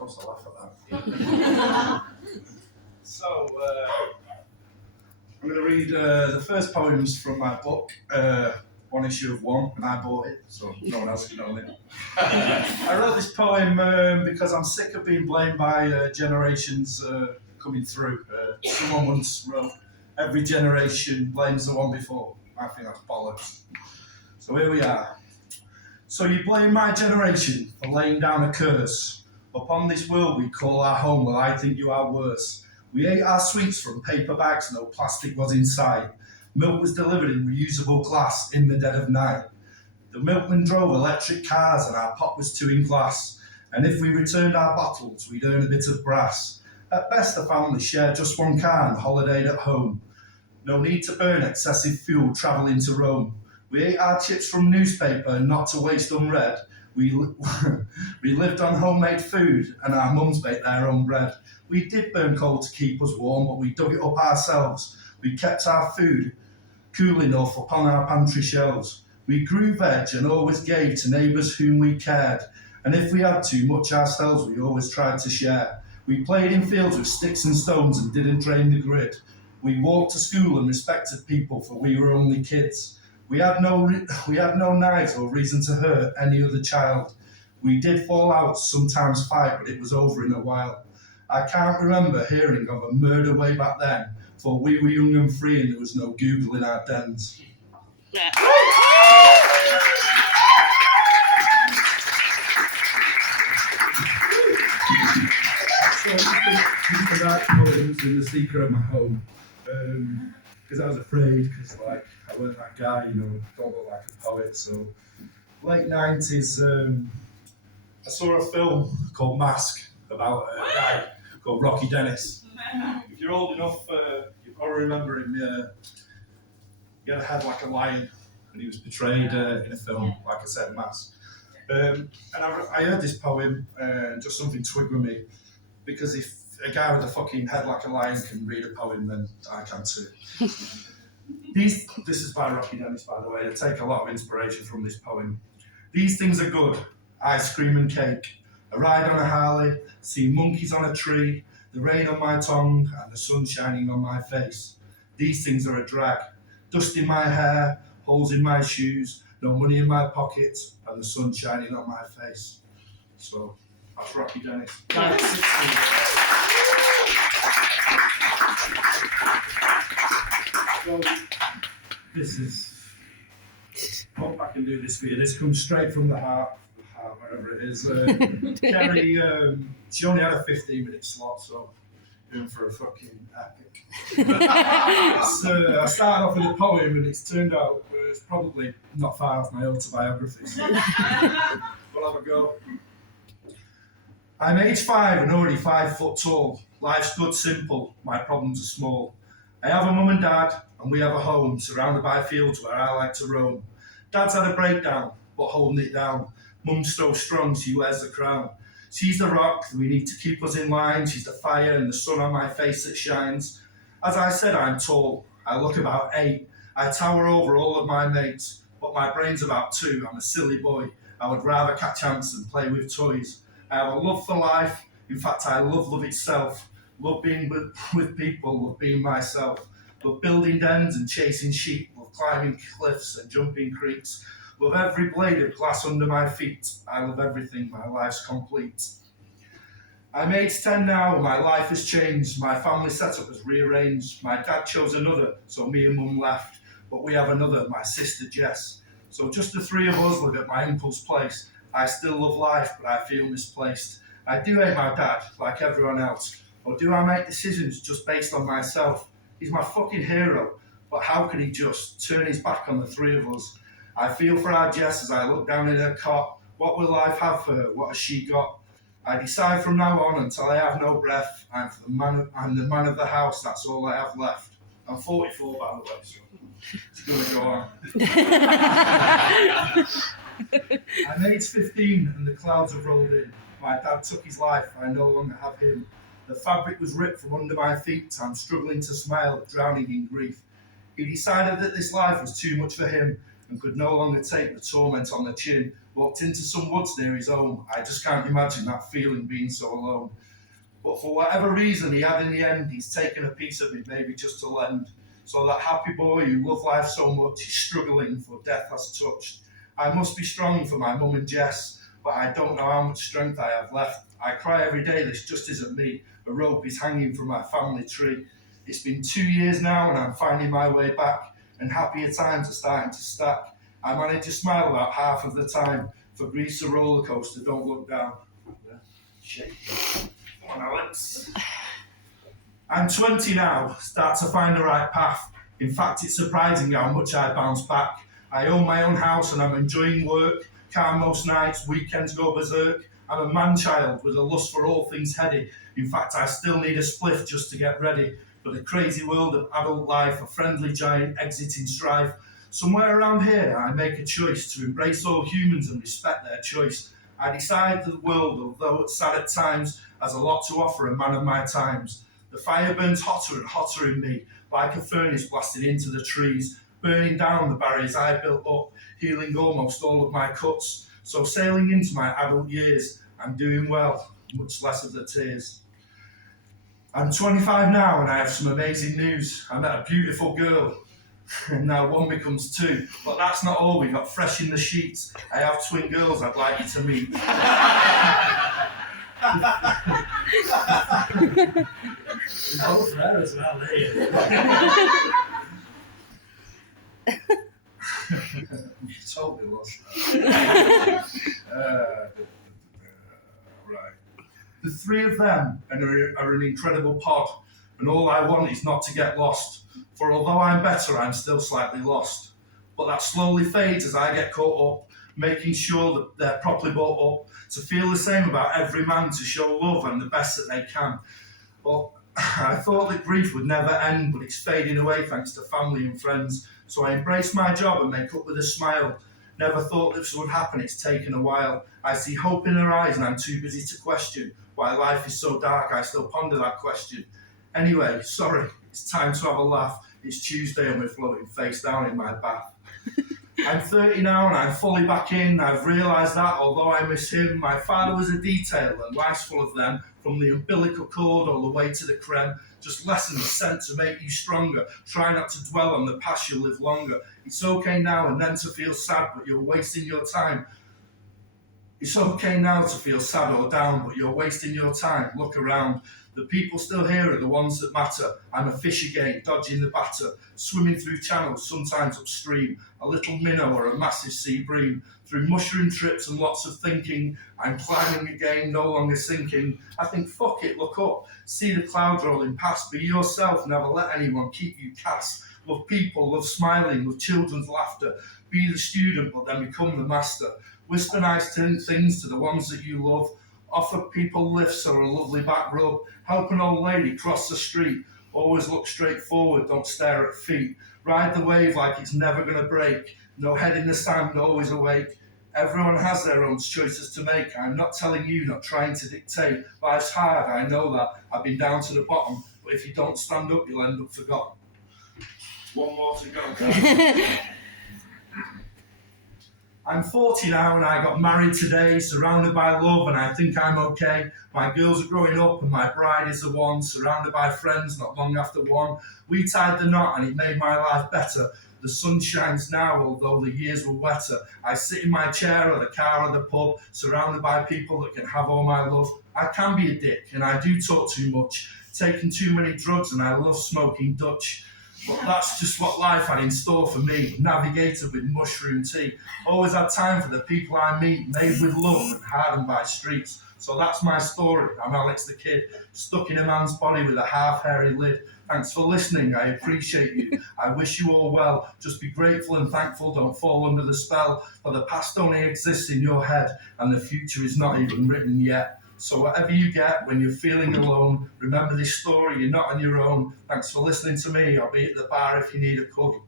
supposed to laugh at that. So, I'm going to read the first poems from my book, one issue of one, and I bought it, so no one else can own it. I wrote this poem because I'm sick of being blamed by generations coming through. Someone once wrote, every generation blames the one before. I think that's bollocks. So here we are. So you blame my generation for laying down a curse. Upon this world we call our home, well I think you are worse. We ate our sweets from paper bags, no plastic was inside. Milk was delivered in reusable glass in the dead of night. The milkman drove electric cars and our pot was 2 in glass. And if we returned our bottles, we'd earn a bit of brass. At best, the family shared just one car and holidayed at home. No need to burn excessive fuel travelling to Rome. We ate our chips from newspaper and not to waste unread. We lived on homemade food and our mums baked their own bread. We did burn coal to keep us warm, but we dug it up ourselves. We kept our food cool enough upon our pantry shelves. We grew veg and always gave to neighbours whom we cared. And if we had too much ourselves, we always tried to share. We played in fields with sticks and stones and didn't drain the grid. We walked to school and respected people, for we were only kids. We had no knives or reason to hurt any other child. We did fall out, sometimes fight, but it was over in a while. I can't remember hearing of a murder way back then, for we were young and free and there was no Google in our dens. Yeah. So I used to write poems in the secret of my home, because I was afraid, because like I weren't that guy, you know, don't look like a poet. So late 90s, I saw a film called Mask about a guy called Rocky Dennis. If you're old enough, you probably remember him. He had a head like a lion, and he was portrayed in a film, like I said, Mask. And I heard this poem, and just something twigged with me, because if a guy with a fucking head like a lion can read a poem, then I can too. This is by Rocky Dennis, by the way. I take a lot of inspiration from this poem. These things are good: ice cream and cake, a ride on a Harley, see monkeys on a tree, the rain on my tongue and the sun shining on my face. These things are a drag: dust in my hair, holes in my shoes, no money in my pocket, and the sun shining on my face. So that's Rocky Dennis. So this is, I hope I can do this for you. This comes straight from the heart, wherever it is. Kerry, she only had a 15-minute slot, so in for a fucking epic. I started off with a poem, and it's turned out it's probably not far off my autobiography. So we'll have a go. I'm age 5 and already 5 foot tall. Life's good, simple. My problems are small. I have a mum and dad, and we have a home surrounded by fields where I like to roam. Dad's had a breakdown, but holding it down. Mum's so strong, she wears the crown. She's the rock that we need to keep us in line. She's the fire and the sun on my face that shines. As I said, I'm tall. I look about 8. I tower over all of my mates, but my brain's about 2. I'm a silly boy. I would rather catch ants than play with toys. I have a love for life. In fact, I love itself. Love being with people, love being myself. Love building dens and chasing sheep. Love climbing cliffs and jumping creeks. Love every blade of glass under my feet. I love everything, my life's complete. I'm age 10 now, my life has changed. My family setup has rearranged. My dad chose another, so me and mum left. But we have another, my sister Jess. So just the 3 of us live at my uncle's place. I still love life, but I feel misplaced. I do hate my dad, like everyone else. Or do I make decisions just based on myself? He's my fucking hero, but how can he just turn his back on the 3 of us? I feel for our Jess as I look down in her cot. What will life have for her? What has she got? I decide from now on until I have no breath. I'm the man of the house, that's all I have left. I'm 44, by the way, so it's going to go on. I'm age 15 and the clouds have rolled in. My dad took his life, I no longer have him. The fabric was ripped from under my feet. I'm struggling to smile, drowning in grief. He decided that this life was too much for him. and could no longer take the torment on the chin, walked into some woods near his home. I just can't imagine that feeling, being so alone. But for whatever reason he had in the end, he's taken a piece of it, maybe just to lend. So that happy boy who loved life so much is struggling, for death has touched. I must be strong for my mum and Jess, but I don't know how much strength I have left. I cry every day, this just isn't me. A rope is hanging from my family tree. It's been 2 years now and I'm finding my way back, and happier times are starting to stack. I manage to smile about half of the time, for grief's a roller coaster, don't look down. Shake. Come on, Alex. I'm 20 now, start to find the right path. In fact, it's surprising how much I bounce back. I own my own house and I'm enjoying work. Calm most nights, weekends go berserk. I'm a man-child with a lust for all things heady. In fact, I still need a spliff just to get ready for the crazy world of adult life, a friendly giant exiting strife. Somewhere around here, I make a choice to embrace all humans and respect their choice. I decide that the world, although it's sad at times, has a lot to offer a man of my times. The fire burns hotter and hotter in me, like a furnace blasting into the trees, burning down the barriers I built up, healing almost all of my cuts. So sailing into my adult years, I'm doing well, much less of the tears. I'm 25 now and I have some amazing news. I met a beautiful girl, and now one becomes two. But that's not all, we got fresh in the sheets. I have twin girls I'd like you to meet. Both there as well, You totally lost that. Right. The three of them are an incredible pod, and all I want is not to get lost. For although I'm better, I'm still slightly lost. But that slowly fades as I get caught up, making sure that they're properly brought up, to feel the same about every man, to show love and the best that they can. But I thought that grief would never end, but it's fading away thanks to family and friends. So I embrace my job and make up with a smile. Never thought this would happen, it's taken a while. I see hope in her eyes and I'm too busy to question why life is so dark. I still ponder that question. Anyway, sorry, it's time to have a laugh. It's Tuesday and we're floating face down in my bath. I'm 30 now and I'm fully back in. I've realised that although I miss him, my father was a detail and life's full of them, from the umbilical cord all the way to the creme. Just lessons sent to make you stronger. Try not to dwell on the past, you'll live longer. It's okay now and then to feel sad, but you're wasting your time. It's okay now to feel sad or down, but you're wasting your time. Look around. The people still here are the ones that matter. I'm a fish again, dodging the batter, swimming through channels, sometimes upstream, a little minnow or a massive sea bream. Through mushroom trips and lots of thinking, I'm climbing again, no longer sinking. I think, fuck it, look up, see the clouds rolling past. Be yourself, never let anyone keep you cast. Love people, love smiling, love children's laughter. Be the student, but then become the master. Whisper nice things to the ones that you love. Offer people lifts or a lovely back rub. Help an old lady cross the street. Always look straight forward, don't stare at feet. Ride the wave like it's never gonna break. No head in the sand, always awake. Everyone has their own choices to make. I'm not telling you, not trying to dictate. Life's hard, I know that. I've been down to the bottom. But if you don't stand up, you'll end up forgotten. One more to go. I'm 40 now and I got married today, surrounded by love and I think I'm okay. My girls are growing up and my bride is the one, surrounded by friends not long after one. We tied the knot and it made my life better. The sun shines now, although the years were wetter. I sit in my chair or the car or the pub, surrounded by people that can have all my love. I can be a dick and I do talk too much, taking too many drugs and I love smoking Dutch. But that's just what life had in store for me, navigated with mushroom tea. Always had time for the people I meet, made with love and hardened by streets. So that's my story. I'm Alex the Kid, stuck in a man's body with a half-hairy lid. Thanks for listening, I appreciate you. I wish you all well. Just be grateful and thankful, don't fall under the spell. For the past only exists in your head, and the future is not even written yet. So whatever you get when you're feeling alone, remember this story, you're not on your own. Thanks for listening to me. I'll be at the bar if you need a cuddle.